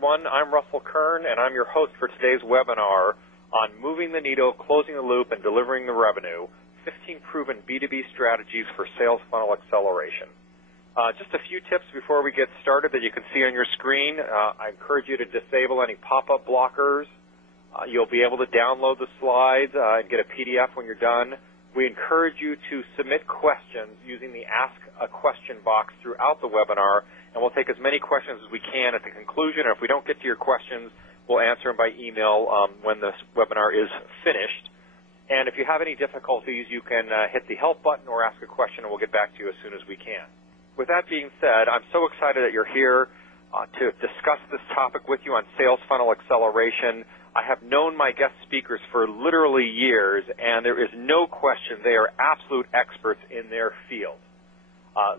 everyone. I'm Russell Kern, and I'm your host for today's webinar on moving the needle, closing the loop, and delivering the revenue, 15 proven B2B strategies for sales funnel acceleration. Just a few tips before we get started that you can see on your screen. I encourage you to disable any pop-up blockers. You'll be able to download the slides and get a PDF when you're done. We encourage you to submit questions using the Ask a Question box throughout the webinar, and we'll take as many questions as we can at the conclusion. And if we don't get to your questions, we'll answer them by email when this webinar is finished. And if you have any difficulties, you can hit the help button or ask a question, and we'll get back to you as soon as we can. With that being said, I'm so excited that you're here to discuss this topic with you on sales funnel acceleration. I have known my guest speakers for literally years, and there is no question they are absolute experts in their field.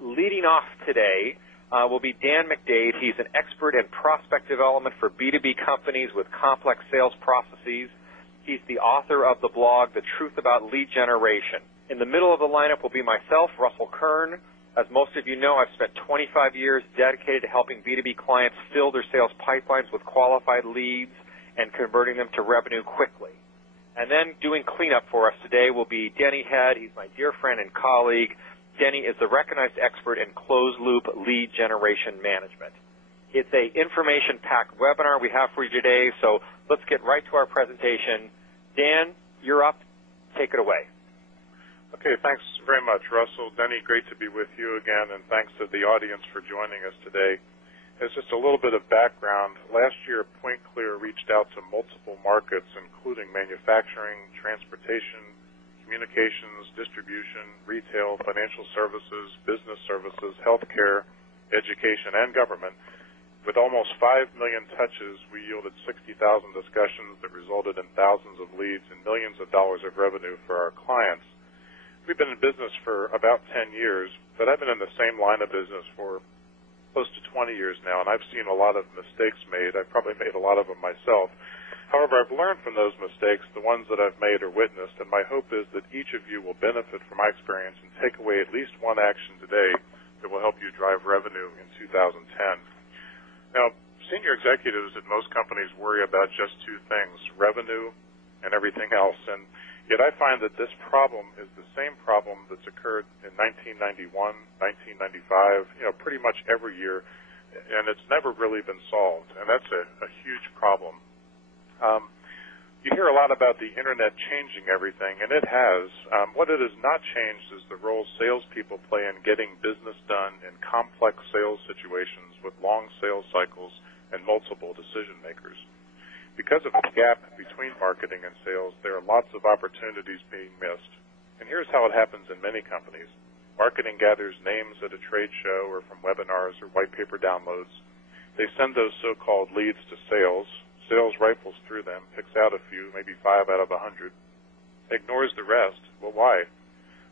Leading off today will be Dan McDade. He's an expert in prospect development for B2B companies with complex sales processes. He's the author of the blog, The Truth About Lead Generation. In the middle of the lineup will be myself, Russell Kern. As most of you know, I've spent 25 years dedicated to helping B2B clients fill their sales pipelines with qualified leads and converting them to revenue quickly. And then doing cleanup for us today will be Denny Head. He's my dear friend and colleague. Denny is the recognized expert in closed-loop lead generation management. It's an information-packed webinar we have for you today, so let's get right to our presentation. Dan, you're up. Take it away. Okay, thanks very much, Russell. Denny, great to be with you again, and thanks to the audience for joining us today. As just a little bit of background, last year PointClear reached out to multiple markets, including manufacturing, transportation, communications, distribution, retail, financial services, business services, healthcare, education, and government. With almost 5 million touches, we yielded 60,000 discussions that resulted in thousands of leads and millions of dollars of revenue for our clients. We've been in business for about 10 years, but I've been in the same line of business for close to 20 years now, and I've seen a lot of mistakes made. I've probably made a lot of them myself. However, I've learned from those mistakes, the ones that I've made or witnessed, and my hope is that each of you will benefit from my experience and take away at least one action today that will help you drive revenue in 2010. Now, senior executives at most companies worry about just two things, revenue and everything else, and yet I find that this problem is the same problem that's occurred in 1991, 1995, pretty much every year, and it's never really been solved, and that's a huge problem. You hear a lot about the Internet changing everything, and it has. What it has not changed is the role salespeople play in getting business done in complex sales situations with long sales cycles and multiple decision makers. Because of the gap between marketing and sales, there are lots of opportunities being missed. And here's how it happens in many companies. Marketing gathers names at a trade show or from webinars or white paper downloads. They send those so-called leads to sales. Sales rifles through them, picks out a few, maybe 5 out of 100, ignores the rest. Well, why?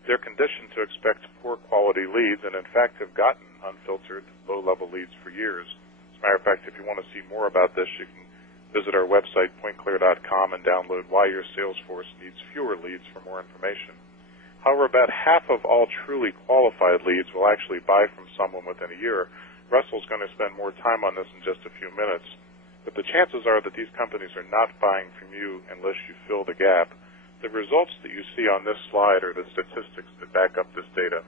They're conditioned to expect poor quality leads and, in fact, have gotten unfiltered, low-level leads for years. As a matter of fact, if you want to see more about this, you can visit our website, PointClear.com, and download Why Your Sales Force Needs Fewer Leads for more information. However, about half of all truly qualified leads will actually buy from someone within a year. Russell's going to spend more time on this in just a few minutes. But the chances are that these companies are not buying from you unless you fill the gap. The results that you see on this slide are the statistics that back up this data.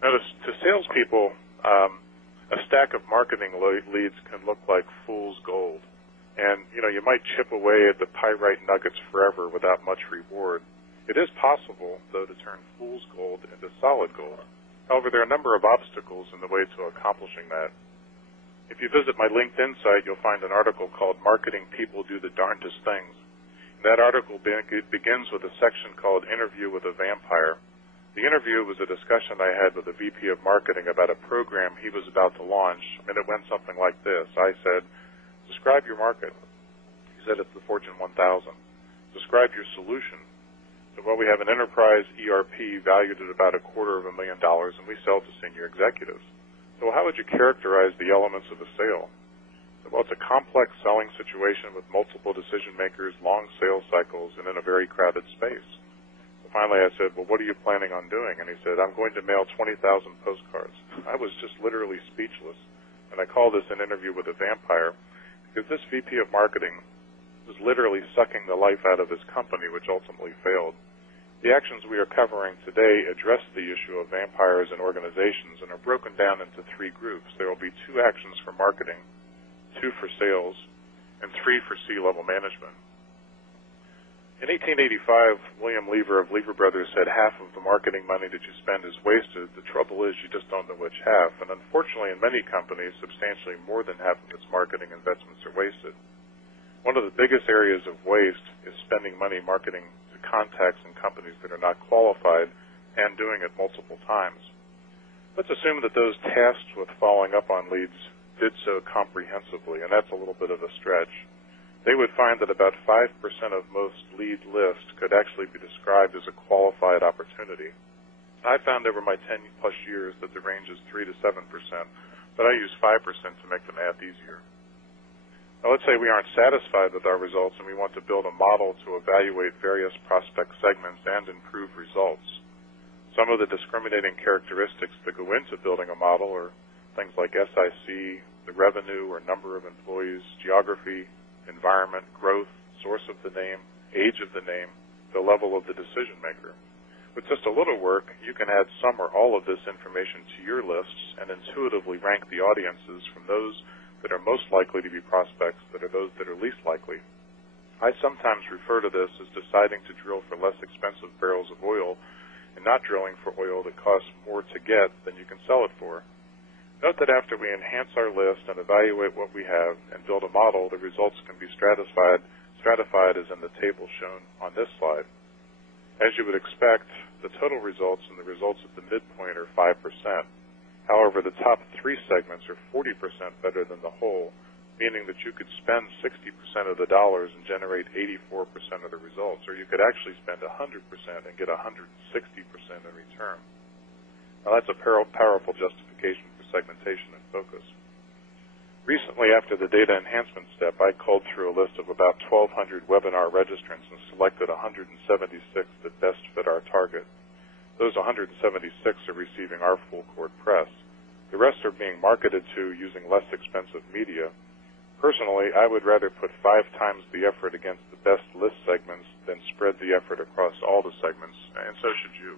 Now, to salespeople, a stack of marketing leads can look like fool's gold. And, you might chip away at the pyrite nuggets forever without much reward. It is possible, though, to turn fool's gold into solid gold. However, there are a number of obstacles in the way to accomplishing that. If you visit my LinkedIn site, you'll find an article called Marketing People Do the Darndest Things. That article begins with a section called Interview with a Vampire. The interview was a discussion I had with the VP of Marketing about a program he was about to launch, and it went something like this. I said, describe your market. He said it's the Fortune 1000. Describe your solution. So, well, we have an enterprise ERP valued at about $250,000, and we sell to senior executives. So how would you characterize the elements of a sale? Well, it's a complex selling situation with multiple decision makers, long sales cycles, and in a very crowded space. So finally I said, well, what are you planning on doing? And he said, I'm going to mail 20,000 postcards. I was just literally speechless. And I call this an interview with a vampire because this VP of marketing was literally sucking the life out of his company, which ultimately failed. The actions we are covering today address the issue of vampires in organizations and are broken down into 3 groups. There will be 2 actions for marketing, 2 for sales, and 3 for C-level management. In 1885, William Lever of Lever Brothers said half of the marketing money that you spend is wasted. The trouble is you just don't know which half. And unfortunately, in many companies, substantially more than half of its marketing investments are wasted. One of the biggest areas of waste is spending money marketing to contacts in companies that are not qualified and doing it multiple times. Let's assume that those tasked with following up on leads did so comprehensively, and that's a little bit of a stretch. They would find that about 5% of most lead lists could actually be described as a qualified opportunity. I found over my 10-plus years that the range is 3 to 7%, but I use 5% to make the math easier. Now, let's say we aren't satisfied with our results and we want to build a model to evaluate various prospect segments and improve results. Some of the discriminating characteristics that go into building a model are things like SIC, the revenue or number of employees, geography, environment, growth, source of the name, age of the name, the level of the decision maker. With just a little work, you can add some or all of this information to your lists and intuitively rank the audiences from those that are most likely to be prospects that are those that are least likely. I sometimes refer to this as deciding to drill for less expensive barrels of oil and not drilling for oil that costs more to get than you can sell it for. Note that after we enhance our list and evaluate what we have and build a model, the results can be stratified as in the table shown on this slide. As you would expect, the total results and the results at the midpoint are 5%. However, the top 3 segments are 40% better than the whole, meaning that you could spend 60% of the dollars and generate 84% of the results, or you could actually spend 100% and get 160% in return. Now, that's a powerful justification for segmentation and focus. Recently, after the data enhancement step, I culled through a list of about 1,200 webinar registrants and selected 176 that best fit our target. Those 176 are receiving our full court press. The rest are being marketed to using less expensive media. Personally, I would rather put 5 times the effort against the best list segments than spread the effort across all the segments, and so should you.